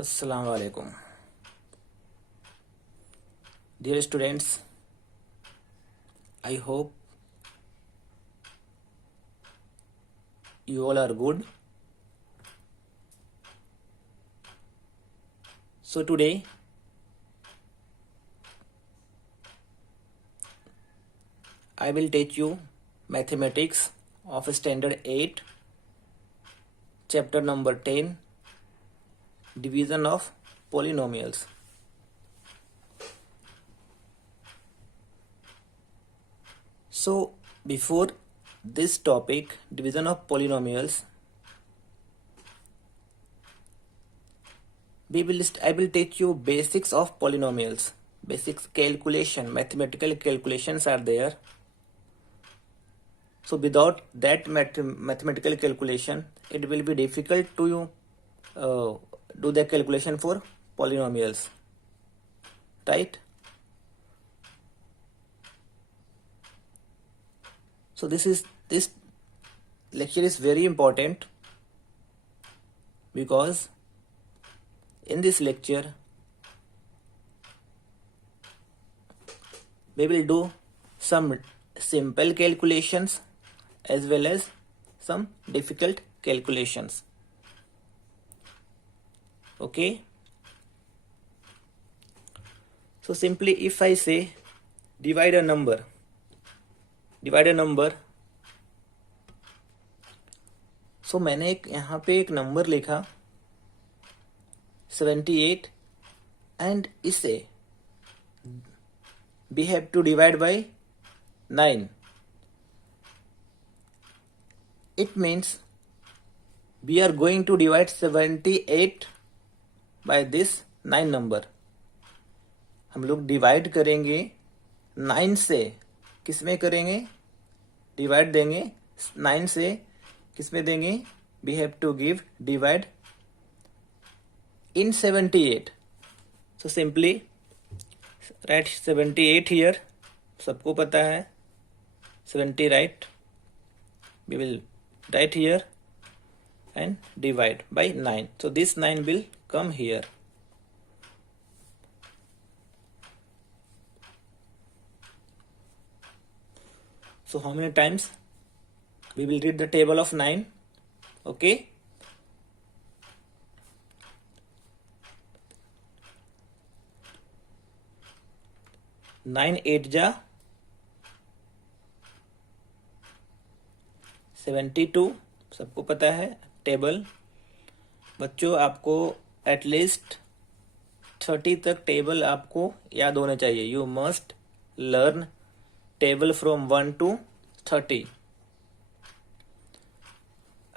Assalamu alaikum. Dear students, I hope you all are good. So today I will teach you mathematics of standard 8, chapter number 10, division of polynomials. So before this topic, division of polynomials, I will teach you basics of polynomials. Basics calculation, mathematical calculations are there. So without that mathematical calculation, it will be difficult to do the calculation for polynomials, right? So this lecture is very important because in this lecture we will do some simple calculations as well as some difficult calculations. Okay, so simply if I say divide a number, so मैंने यहाँ पे एक number लिखा 78 and इसे we have to divide by 9. It means we are going to divide 78 by this 9 number. हम लोग divide करेंगे 9 से, किस में करेंगे? डिवाइड देंगे 9 से, किस में देंगे? We have to give divide in 78. So simply write 78 here. सबको पता है 70, right? We will write here and divide by 9. So this 9 will come here. So how many times we will read the table of 9? Okay. Nine 8 जा 72, सबको पता है table. बच्चों आपको at least 30 तक टेबल आपको याद होने चाहिए. You must learn table from 1 to 30.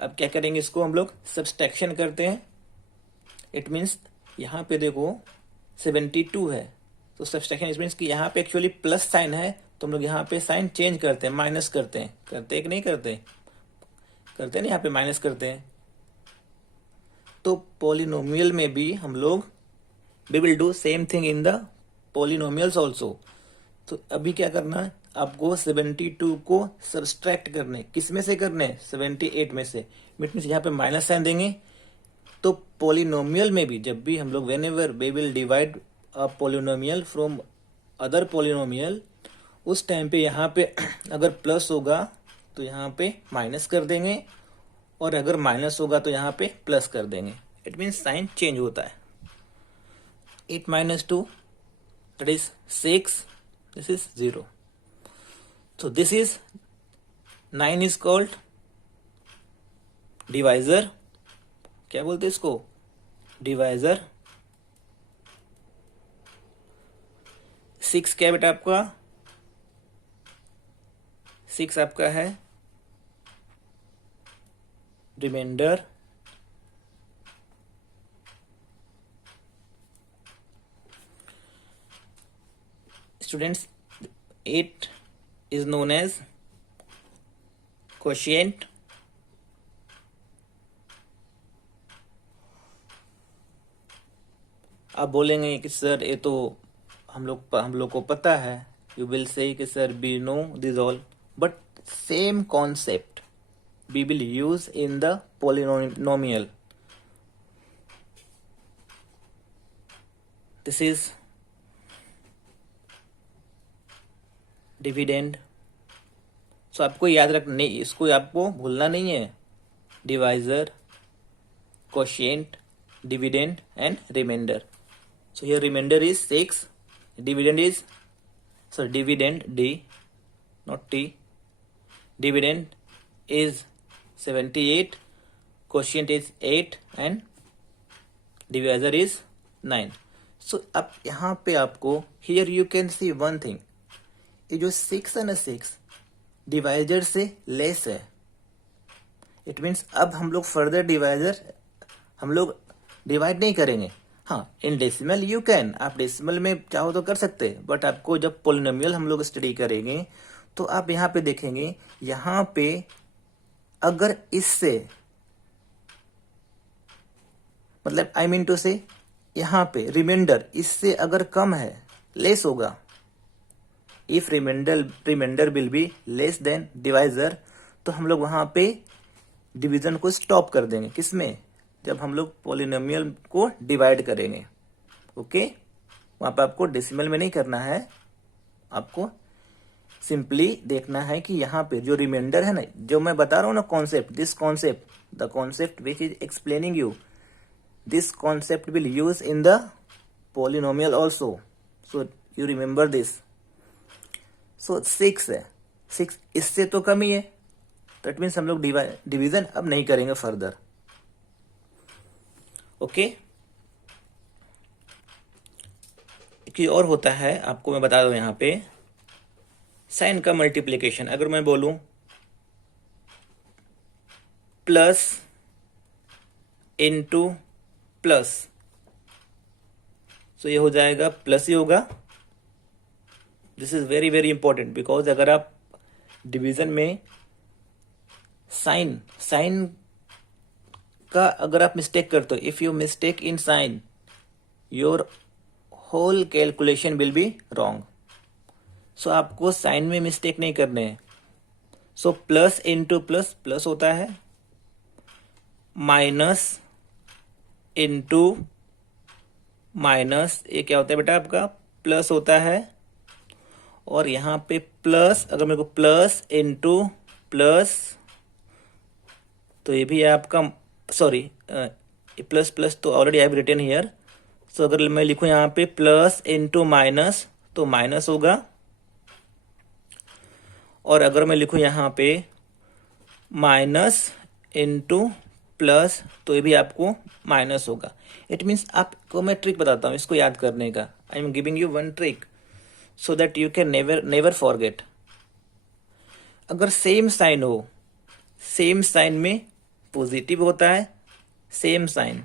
अब क्या करेंगे? इसको हम लोग सब्सट्रैक्शन करते हैं. इट मीन्स यहाँ पे देखो 72 है, तो सब्सट्रैक्शन इट मीन्स कि यहाँ पे एक्चुअली प्लस साइन है, तो हम लोग यहाँ पे साइन चेंज करते हैं, माइनस करते हैं. करते हैं कि नहीं करते? करते हैं ना, यहाँ पे माइनस करते हैं. तो पॉलिनोमियल में भी हम लोग we will do same thing in the polynomials also. तो अभी क्या करना है आपको? 72 को सब्सट्रैक्ट करने. किस में से करने? 78 में से. इट मीन्स यहाँ पे माइनस साइन देंगे. तो पॉलिनोमियल में भी जब भी हम लोग whenever we will divide a polynomial from other polynomial, उस टाइम पे यहाँ पे अगर प्लस होगा तो यहाँ पे माइनस कर देंगे, और अगर माइनस होगा तो यहाँ पे प्लस कर देंगे. इट मीन्स साइन चेंज होता है. 8 minus 2, that is 6. This is 0. So this is 9 is called divisor. क्या बोलते हैं इसको? डिवाइजर. 6 क्या बेटा आपका? 6 आपका है reminder. Students, 8 is known as quotient. आप बोलेंगे कि सर ये तो हम लोग को पता है. यू विल से कि sir we know this all, but same concept we will use in the polynomial. This is dividend. So आपको याद रखना, इसको आपको भूलना नहीं है। Divisor, quotient, dividend and remainder. So here remainder is 6, dividend is, sorry, dividend D, not T, dividend is 78, quotient is 8 and divisor is 9. So अब यहाँ पे आपको here you can see one thing, ये जो 6 है ना, 6 डिवाइजर से less है। इट मीन्स अब हम लोग फर्दर डिवाइजर हम लोग डिवाइड नहीं करेंगे। हाँ, इन डेसिमल यू कैन, आप डेसिमल में चाहो तो कर सकते हैं, बट आपको जब पोलिनोमियल हम लोग स्टडी करेंगे तो आप यहाँ पे देखेंगे, यहाँ पे अगर इससे, मतलब आई मीन टू से, यहाँ पे रिमाइंडर इससे अगर कम है, लेस होगा, if reminder will be less than divisor, तो हम लोग वहां पे डिवीजन को स्टॉप कर देंगे। किसमें? जब हम लोग पॉलिनोमियल को डिवाइड करेंगे। ओके, वहां पे आपको डेसिमल में नहीं करना है, आपको सिंपली देखना है कि यहाँ पे जो रिमाइंडर है ना, जो मैं बता रहा हूँ ना concept, this concept, the concept which is explaining you, this concept will use in the polynomial also, so you remember this. So 6 है, 6 इससे तो कम ही है, तो इट मीन्स हम लोग डिवीजन अब नहीं करेंगे फर्दर। ओके, एक और होता है, आपको मैं बता दूं यहाँ पे, साइन का मल्टीप्लिकेशन। अगर मैं बोलूं प्लस इनटू प्लस, तो ये हो जाएगा प्लस ही होगा। This is very very important, because अगर आप डिवीजन में साइन का अगर आप मिस्टेक करते हो, if you mistake in sign, your whole calculation will be wrong. So आपको साइन में मिस्टेक नहीं करने हैं। So plus into plus, plus होता है, माइनस इंटू माइनस, ये क्या होता है बेटा आपका? प्लस होता है। और यहाँ पे प्लस, अगर मेरे को प्लस इंटू प्लस, तो ये भी है आपका, सॉरी प्लस प्लस तो already I have written here. So अगर मैं लिखूं यहाँ पे प्लस इंटू माइनस, तो माइनस होगा। और अगर मैं लिखूं यहाँ पे माइनस इंटू प्लस, तो ये भी आपको माइनस होगा। इट मीन्स आपको मैं ट्रिक बताता हूँ इसको याद करने का। I am giving you one trick so that you can never forget. अगर सेम साइन हो, सेम साइन में पॉजिटिव होता है, सेम साइन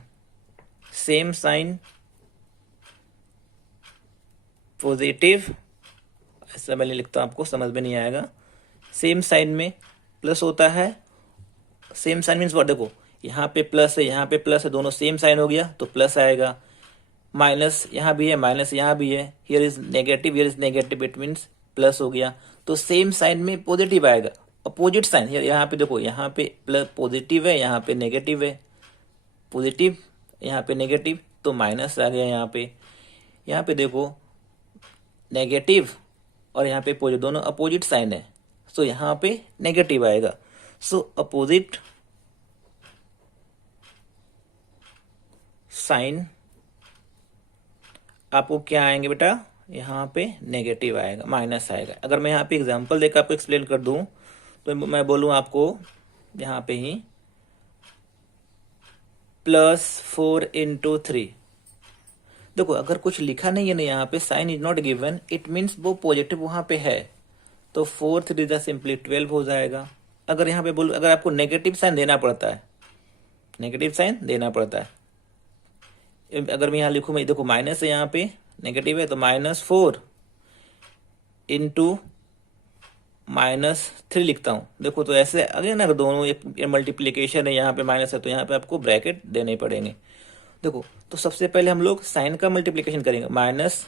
पॉजिटिव, ऐसा मैं लिखता हूं, आपको समझ में नहीं आएगा। सेम साइन में प्लस होता है, सेम साइन मीन्स व्हाट, देखो यहाँ पे प्लस है, यहाँ पे प्लस है, दोनों सेम साइन हो गया तो प्लस आएगा। माइनस यहाँ भी है, माइनस यहाँ भी है, here is negative, it means plus हो गया। तो सेम साइन में पॉजिटिव आएगा। अपोजिट साइन, यहाँ पे देखो, यहाँ पे प्लस पॉजिटिव है, यहाँ पे नेगेटिव है, पॉजिटिव यहाँ पे नेगेटिव, तो माइनस आ गया। यहाँ पे देखो नेगेटिव और यहाँ पे पॉजिटिव, दोनों अपोजिट साइन है, सो यहाँ पे नेगेटिव आएगा। सो अपोजिट साइन आपको क्या आएंगे बेटा? यहाँ पे नेगेटिव आएगा, माइनस आएगा। अगर मैं यहाँ पे एग्जांपल देकर आपको एक्सप्लेन कर दूं, तो मैं बोलूं आपको यहाँ पे ही +4 इंटू 3। देखो अगर कुछ लिखा नहीं है ना यहाँ पे, sign is not given, it means वो पॉजिटिव वहां पे है, तो 4 3 जा सिंपली 12 हो जाएगा। अगर यहाँ पे बोलो, अगर आपको नेगेटिव साइन देना पड़ता है, अगर मैं यहाँ लिखूँ, मैं देखो माइनस है, यहाँ पे नेगेटिव है, तो -4 इंटू -3 लिखता हूँ। देखो तो ऐसे अगर ना दोनों ये मल्टीप्लीकेशन है, यहाँ पे माइनस है, तो यहाँ पे आपको ब्रैकेट देने पड़ेंगे। देखो तो सबसे पहले हम लोग साइन का मल्टीप्लीकेशन करेंगे, माइनस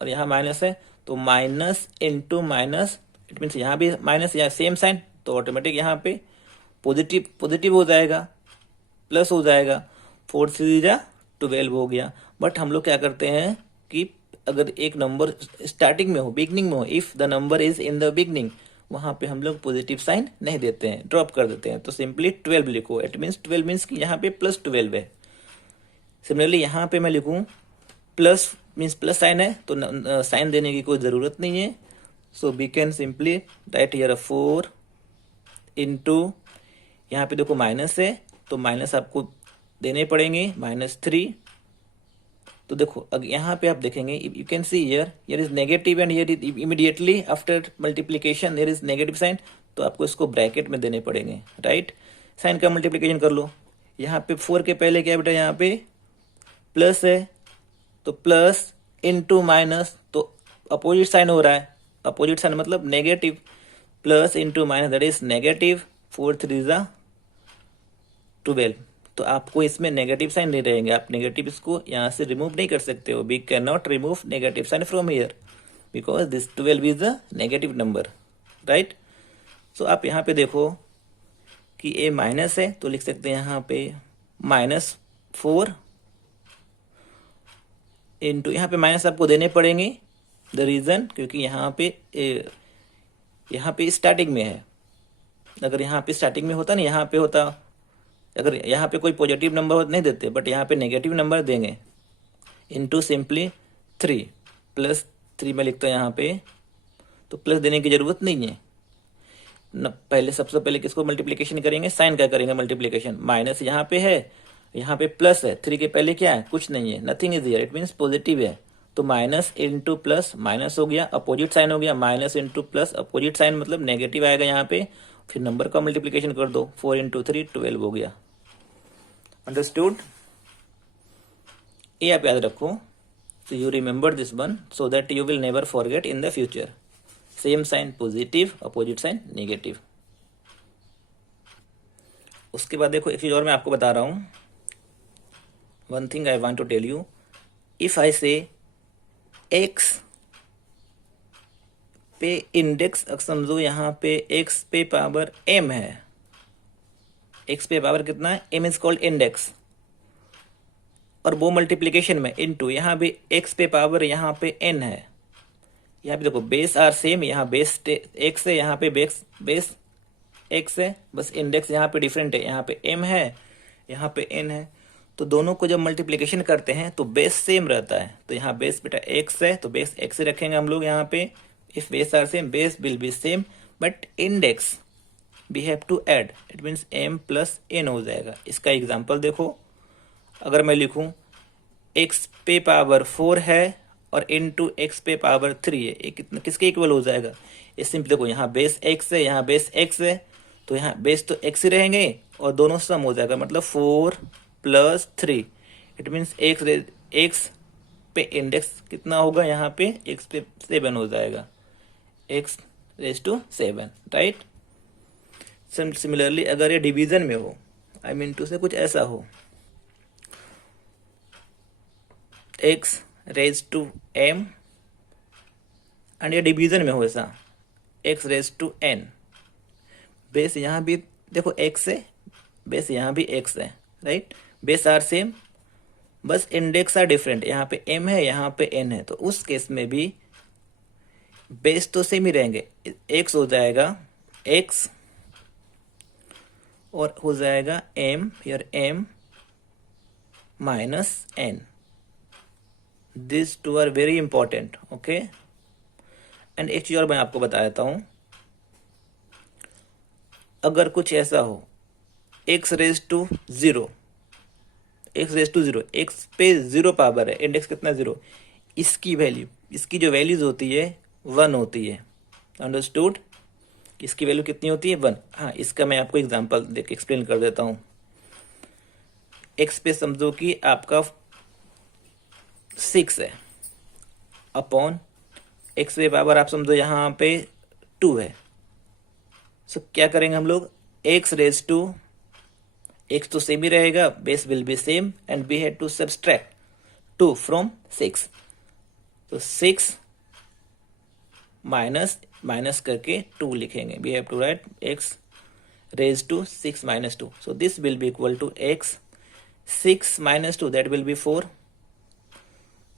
और यहाँ माइनस है, तो minus into minus, it means यहाँ भी माइनस, यहाँ सेम साइन, तो ऑटोमेटिक यहाँ पे पॉजिटिव हो जाएगा, प्लस हो जाएगा। 4 3 जा 12 हो गया। बट हम लोग क्या करते हैं, कि अगर एक नंबर स्टार्टिंग में हो, बिगनिंग में हो, if the number is in the beginning, वहां पे हम लोग पॉजिटिव साइन नहीं देते हैं, ड्रॉप कर देते हैं। तो सिंपली 12 लिखो। इट मीन्स 12 मीन्स कि यहाँ पे +12 है। सिमिलरली यहाँ पे मैं लिखूं प्लस मीन्स प्लस साइन है, तो साइन देने की कोई ज़रूरत नहीं है। So we can simply write here 4 into, यहाँ पे देखो माइनस है तो माइनस आपको देने पड़ेंगे, -3। तो देखो अगर यहाँ पे आप देखेंगे, you can see here is negative and here is immediately after multiplication here is negative sign, तो आपको इसको ब्रैकेट में देने पड़ेंगे, राइट। साइन का मल्टीप्लीकेशन कर लो। यहाँ पे 4 के पहले क्या बेटा, यहाँ पे प्लस है, तो प्लस इंटू माइनस, तो अपोजिट साइन हो रहा है। अपोजिट साइन मतलब negative, plus into minus that is negative. 4 3 ज़ा 12। तो आपको इसमें नेगेटिव साइन नहीं रहेंगे, आप नेगेटिव इसको यहाँ से रिमूव नहीं कर सकते हो। We can not remove negative sign from here because this 12 is a negative number, right. So आप यहाँ पे देखो कि ए माइनस है, तो लिख सकते हैं यहाँ पे -4 इंटू, यहाँ पे माइनस आपको देने पड़ेंगे। द रीज़न क्योंकि यहाँ पे स्टार्टिंग में है। अगर यहाँ पे स्टार्टिंग में होता ना, यहाँ पे होता, अगर यहाँ पे कोई पॉजिटिव नंबर नहीं देते, बट यहाँ पे नेगेटिव नंबर देंगे। इंटू सिंपली 3 +3 में लिखता है यहाँ पे, तो प्लस देने की जरूरत नहीं है न। पहले सबसे पहले किसको मल्टीप्लिकेशन करेंगे, साइन का करेंगे मल्टीप्लिकेशन। माइनस यहाँ पे है, यहाँ पे प्लस है, 3 के पहले क्या है, कुछ नहीं है, nothing is here, it means positive है। तो माइनस इंटू प्लस, माइनस हो गया, अपोजिट साइन हो गया, minus into plus, opposite sign मतलब नेगेटिव आएगा यहाँ पे। फिर नंबर का मल्टीप्लिकेशन कर दो, 4 इंटू 3 12 हो गया। अंडरस्टूड? ये आप याद रखो। So you remember this one so that you will never forget in the future. Same sign positive, opposite sign negative. उसके बाद देखो एक चीज और मैं आपको बता रहा हूं। One thing I want to tell you. If I say x पे इंडेक्स, समझो यहाँ पे x पे पावर m है। x पे पावर कितना है, m इज कॉल्ड इंडेक्स, और वो मल्टीप्लीकेशन में इनटू, यहाँ भी x पे पावर यहाँ पे n है। यहाँ पे देखो बेस आर सेम, यहाँ बेस x है, यहाँ पे बेस x है, बस इंडेक्स यहाँ पे डिफरेंट है। यहाँ पे m है, यहाँ पे n है। तो दोनों को जब मल्टीप्लीकेशन करते हैं तो बेस सेम रहता है। तो यहाँ बेस बेटा x है, तो बेस x ही रखेंगे हम लोग यहाँ पे। If base are same, base will be same, but index we have to add, it means m plus n हो जाएगा। इसका एग्जाम्पल देखो, अगर मैं लिखूं x पे पावर 4 है और इंटू x पे पावर 3 है, ये कितना किसके इक्वल हो जाएगा। ये सिंपल देखो, यहाँ बेस x है, यहाँ बेस x है, तो यहाँ बेस तो x ही रहेंगे और दोनों सम हो जाएगा, मतलब 4 + 3। इट मीन्स x पे इंडेक्स कितना होगा, यहाँ पे x पे 7 हो जाएगा, x⁻⁷, राइट। सिमिलरली अगर ये डिवीजन में हो, आई मीन टू से कुछ ऐसा हो, x⁻m, एंड ये डिवीजन में हो ऐसा x⁻n। बेस यहाँ भी देखो x है, बेस यहाँ भी x है, राइट। बेस आर सेम, बस इंडेक्स आर डिफरेंट, यहाँ पे m है, यहाँ पे n है। तो उस केस में भी बेस तो सेम ही रहेंगे, x हो जाएगा x और हो जाएगा m, here m minus n। This two are very important, okay. And एक चीज और मैं आपको बता देता हूं, अगर कुछ ऐसा हो x⁻0, x⁻0, x पे 0 पावर है, इंडेक्स कितना 0, इसकी वैल्यू, इसकी जो वैल्यूज होती है 1 होती है। अंडरस्टूड? इसकी वैल्यू कितनी होती है, 1। हाँ, इसका मैं आपको एग्जांपल देके एक्सप्लेन कर देता हूं। x पे समझो कि आपका 6 है, अपॉन x पे पावर आप समझो यहाँ पे 2 है। सो क्या करेंगे हम लोग, x तो सेम ही रहेगा, base will be same, and we have to subtract 2 from 6। तो 6 माइनस करके 2 लिखेंगे, we have to write x⁻6 - 2। So this will be equal to x 6 - 2, that will be 4,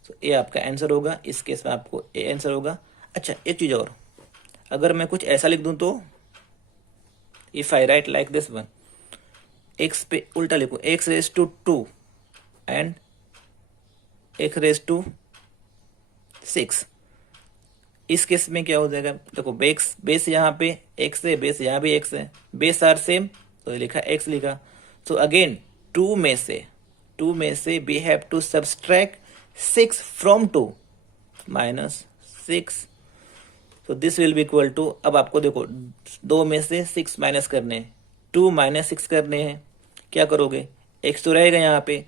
तो ए आपका आंसर होगा, इस केस में आपको ए आंसर होगा। अच्छा एक चीज और, अगर मैं कुछ ऐसा लिख दूं तो if I write like this one, x पे उल्टा लिखूं x raise to 2 and x raise to 6, इस केस में क्या हो जाएगा, देखो बेस बेस यहाँ पे एक्स है, बेस यहाँ भी एक्स है, बेस आर सेम, तो लिखा एक्स लिखा। सो अगेन 2 में से we have to subtract 6 from 2 minus 6, तो this will be equal to, अब आपको देखो 2 में से 6 माइनस करने हैं, 2 माइनस 6 करने हैं, क्या करोगे, एक्स तो रहेगा यहाँ पे,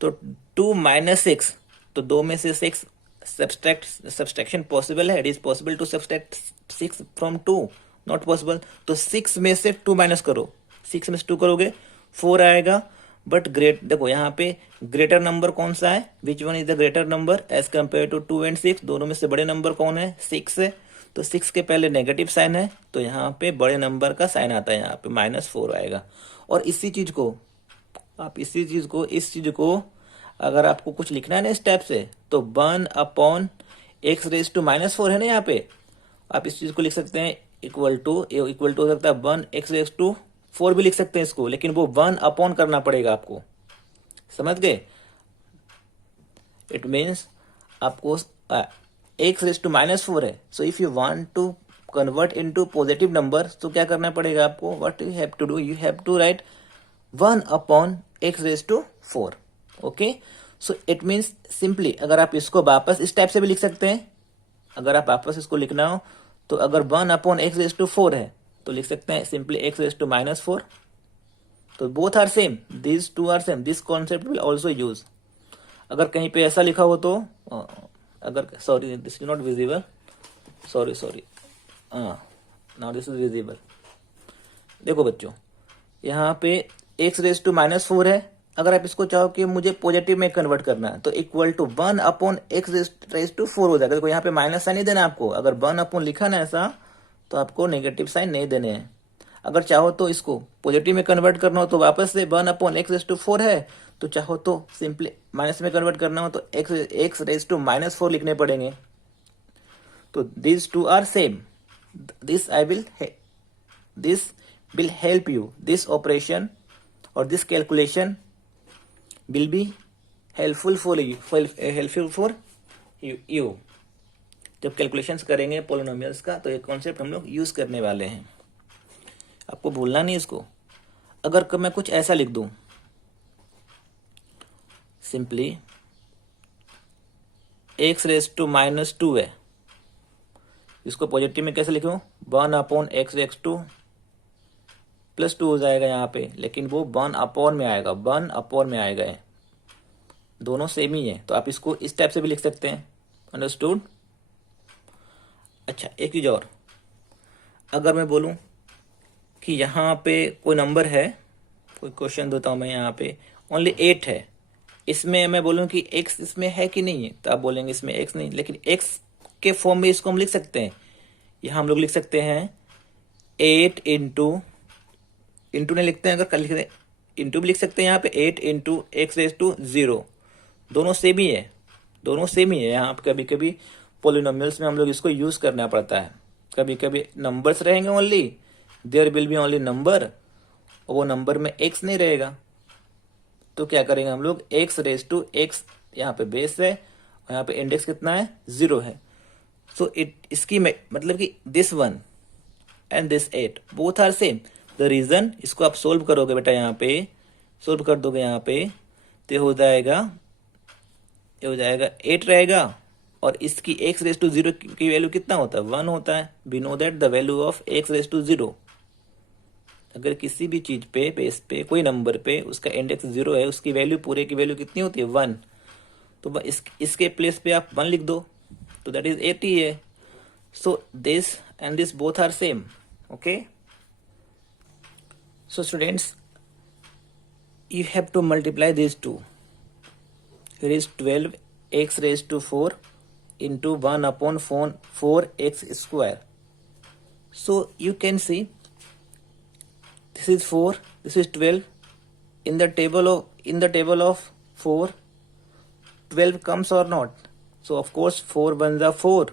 तो 2 माइनस 6, तो 2 में से 6 सब्सट्रैक्शन पॉसिबल है, it is possible to subtract 6 from 2, not possible, तो 6 में से 2 माइनस करो, 6 में से 2 करोगे 4 आएगा, बट ग्रेट देखो यहाँ पे ग्रेटर नंबर कौन सा है, which one is the greater number as compare to 2 and 6, दोनों में से बड़े नंबर कौन है, 6 है, तो 6 के पहले नेगेटिव साइन है, तो यहाँ पे बड़े नंबर का साइन आता है, यहाँ पे -4 आएगा। और इसी चीज को आप इस चीज को अगर आपको कुछ लिखना है ना इस टाइप से, तो 1 अपॉन एक्स रेज टू -4 है ना यहाँ पे, आप इस चीज को लिख सकते हैं इक्वल टू हो सकता है 1 एक्स रेज टू 4 भी लिख सकते हैं इसको, लेकिन वो 1 अपॉन करना पड़ेगा आपको, समझ गए। इट मीन्स आपको एक्स रेज टू -4 है, so if you want to convert into positive number, तो क्या करना पड़ेगा आपको, what you have to do, you have to write 1 upon x raise to 4, okay. So it means simply अगर आप इसको वापस इस टाइप से भी लिख सकते हैं, अगर आप वापस इसको लिखना हो तो अगर 1 अपॉन एक्स रेज टू 4 है तो लिख सकते हैं सिंपली एक्स रेज टू -4, तो both are same, this two are same, this concept will also use. अगर कहीं पे ऐसा लिखा हो तो अगर sorry this is not visible, sorry now this is visible. देखो बच्चों यहाँ पे एक्स रेज टू -4 है, अगर आप इसको चाहो कि मुझे पॉजिटिव में कन्वर्ट करना है तो equal to 1 upon x raise to 4 हो जाएगा। देखो यहाँ पे माइनस साइन नहीं देना आपको, अगर 1 अपॉन लिखा ना ऐसा तो आपको नेगेटिव साइन नहीं देने हैं। अगर चाहो तो इसको पॉजिटिव में कन्वर्ट करना हो तो वापस से 1 अपॉन एक्स रेज टू 4 है, तो चाहो तो सिंपली माइनस में कन्वर्ट करना हो तो एक्स रेज टू -4 लिखने पड़ेंगे। तो this two are same, this will help you, this operation or this calculation will be helpful for you जब कैलकुलेशंस करेंगे पोलिनोमियल्स का, तो ये कॉन्सेप्ट हम लोग यूज करने वाले हैं, आपको भूलना नहीं इसको। अगर मैं कुछ ऐसा लिख दूं सिंपली एक्स रेज टू -2 है, इसको पॉजिटिव में कैसे लिखूं, 1 अपॉन एक्स रेज टू +2 हो जाएगा यहाँ पे, लेकिन वो 1 अपॉन में आएगा, 1 अपॉन में आएगा, दोनों सेम ही है, तो आप इसको इस टाइप से भी लिख सकते हैं, अंडरस्टूड। अच्छा एक चीज और, अगर मैं बोलूं कि यहाँ पे कोई नंबर है, कोई क्वेश्चन देता हूं मैं, यहाँ पे ओनली 8 है, इसमें मैं बोलूं कि x इसमें है कि नहीं है, तो आप बोलेंगे इसमें x नहीं, लेकिन x के फॉर्म में इसको हम लिख सकते हैं, यहाँ हम लोग लिख सकते हैं 8 इंटू नहीं लिखते हैं, अगर कल लिख रहे इंटू भी लिख सकते हैं, यहाँ पे 8 इंटू एक्स रेज टू 0, दोनों सेम ही है, यहाँ पे कभी कभी पोलिनोमियल्स में हम लोग इसको यूज करना पड़ता है, कभी कभी नंबर्स रहेंगे only, there will be only number, और वो नंबर में एक्स नहीं रहेगा, तो क्या करेंगे हम लोग, एक्स रेज टू एक्स, यहाँ पे बेस है और यहाँ पे इंडेक्स कितना है, 0 है, सो इसकी मतलब कि this 1 and this 8 both are same. The reason, इसको आप सोल्व करोगे बेटा, यहाँ पे सोल्व कर दोगे, यहाँ पे तो ये हो जाएगा 8 रहेगा, और इसकी एक्स रेज टू 0 की वैल्यू कितना होता है, 1 होता है। We know that the value of x raise to 0, अगर किसी भी चीज पे बेस पे कोई नंबर पे उसका इंडेक्स 0 है, उसकी वैल्यू पूरे की वैल्यू कितनी होती है, 1, तो इसके प्लेस पे आप 1 लिख दो, तो दैट इज 80 है। So this and this both are same, okay. So students, you have to multiply these two. Here is 12 x raised to 4 into 1 upon 4x square. So you can see this is 4, this is 12. In the table of 4, 12 comes or not? So of course 4 1 जा 4,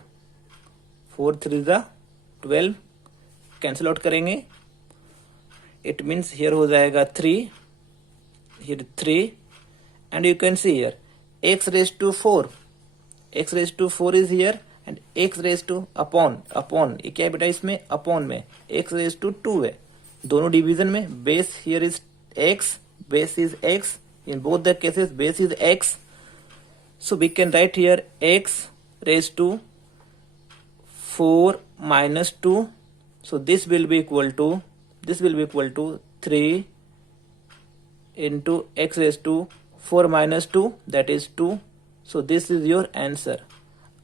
4 3 जा 12, cancel out करेंगे. It means here हो जाएगा 3, here 3, and you can see here x raised to 4, x raised to 4 is here, and x raised to upon ये क्या है बेटा, इसमें अपॉन में x raised to 2 है. दोनों डिवीजन में base here is x, base is x, in both the cases base is x, so we can write here x raised to 4 minus 2, so this will be equal to 3 into x raised to 4 minus 2, that is 2. So this is your answer.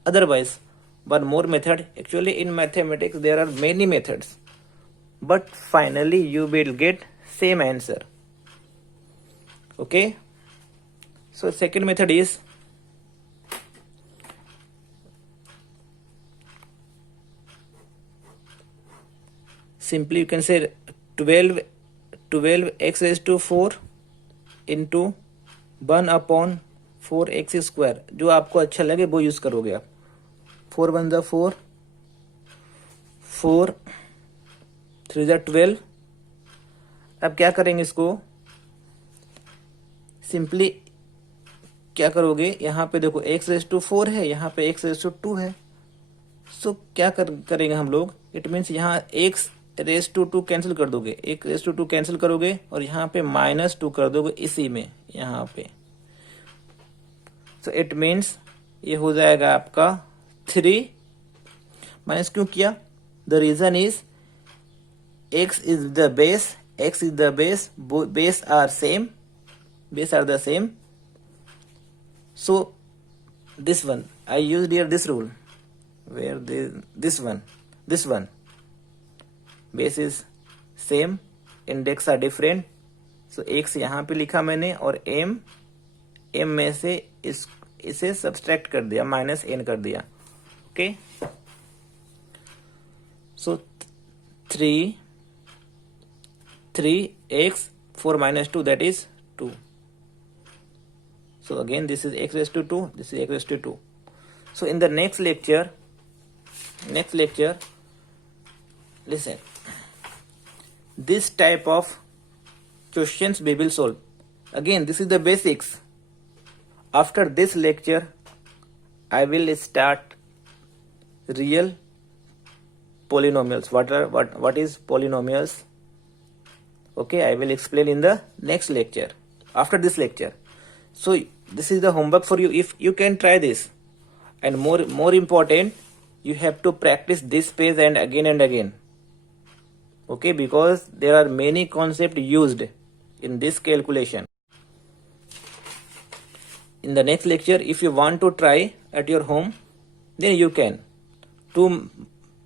Otherwise, one more method. Actually in mathematics there are many methods, but finally you will get same answer. Okay, so second method is simply you can say 12 x raised to 4 into 1 upon 4x square. जो आपको अच्छा लगे वो use करोगे आप. 4 1 जा 4, 4 3 जा 12. अब क्या करेंगे इसको, सिंपली क्या करोगे, यहाँ पे देखो x रेज टू 4 है, यहाँ पे x रेज टू 2 है. सो क्या करेंगे हम लोग, इट मीन्स यहाँ x रेज टू 2 कैंसिल कर दोगे, एक रेज टू 2 कैंसिल करोगे और यहाँ पे -2 कर दोगे इसी में यहाँ पे. सो इट मीन्स ये हो जाएगा आपका 3. माइनस क्यों किया, the reason is x is the base, x is the base, base are same, base are the same. So this one I used here this rule where this one base is same, index are different, so x यहाँ पे लिखा मैंने और m में से इसे subtract कर दिया, -n कर दिया. Okay, so 3x 4 minus 2, that is 2. So again this is x raised to 2, this is x raised to 2. So in the next lecture listen, this type of questions we will solve. Again this is the basics. After this lecture I will start real polynomials. What is polynomials? Okay, I will explain in the next lecture, after this lecture. So this is the homework for you. If you can try this, and more important, you have to practice this page and again. Okay, because there are many concepts used in this calculation. In the next lecture, if you want to try at your home, then you can. 2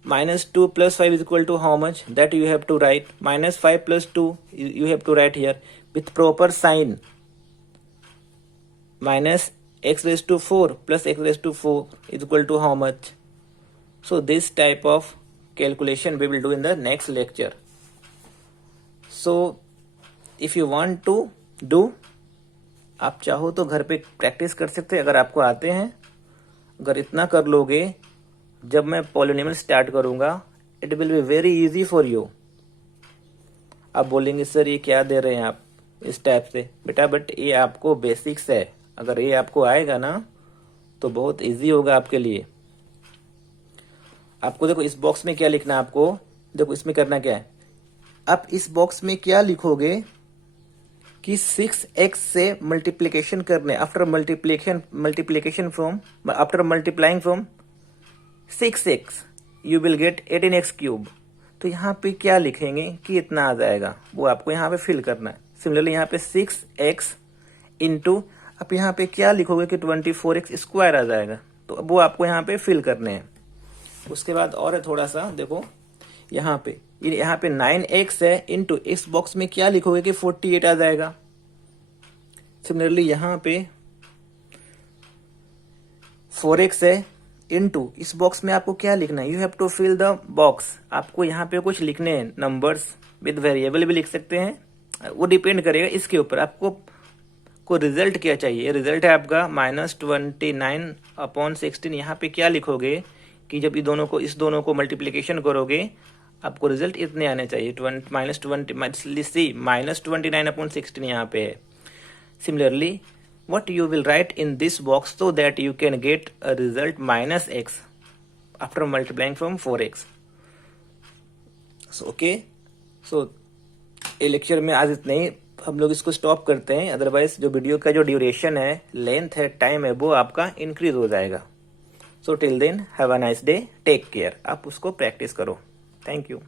minus 2 plus 5 is equal to how much? That you have to write. Minus 5 plus 2 you have to write here with proper sign. Minus x raised to 4 plus x raised to 4 is equal to how much? So this type of calculation we will do in the next lecture. So if you want to do, आप चाहो तो घर पे practice कर सकते हैं अगर आपको आते हैं. अगर इतना कर लोगे, जब मैं पॉलिनोमियल स्टार्ट करूंगा it will be very easy for you. आप बोलेंगे सर ये क्या दे रहे हैं आप इस टाइप से. बेटा बट ये आपको बेसिक्स है, अगर ये आपको आएगा ना तो बहुत इजी होगा आपके लिए. आपको देखो इस बॉक्स में क्या लिखना है, आपको देखो इसमें करना क्या है. आप इस बॉक्स में क्या लिखोगे कि 6x से मल्टीप्लिकेशन करने, after multiplication from, after multiplying from 6x you will get 18x cube. तो यहाँ पे क्या लिखेंगे कि इतना आ जाएगा, वो आपको यहाँ पे फिल करना है. सिमिलरली यहाँ पे 6x इंटू आप यहाँ पे क्या लिखोगे कि 24x स्क्वायर आ जाएगा, तो वो आपको यहाँ पे फिल करने हैं. उसके बाद और है थोड़ा सा, देखो यहाँ पे 9x है इंटू इस बॉक्स में क्या लिखोगे कि 48 आ जाएगा. सिमिलरली यहाँ पे 4x है इंटू इस बॉक्स में आपको क्या लिखना है, you have to fill the box. आपको यहाँ पे कुछ लिखने हैं, नंबर्स विद वेरिएबल भी लिख सकते हैं, वो डिपेंड करेगा इसके ऊपर. आपको को रिजल्ट क्या चाहिए, रिजल्ट है आपका -29/16। यहाँ पे क्या लिखोगे कि जब इस दोनों को मल्टीप्लिकेशन करोगे आपको रिजल्ट इतने आने चाहिए, -29/16 यहाँ पे है। Similarly what you will write in this box so that you can get a result -x after multiplying from 4x. So okay, so ये लेक्चर में आज इतना ही, हम लोग इसको स्टॉप करते हैं, अदरवाइज जो वीडियो का जो ड्यूरेशन है, लेंथ है, टाइम है, वो आपका इंक्रीज हो जाएगा। So till then have a nice day, take care. आप उसको प्रैक्टिस करो। Thank you.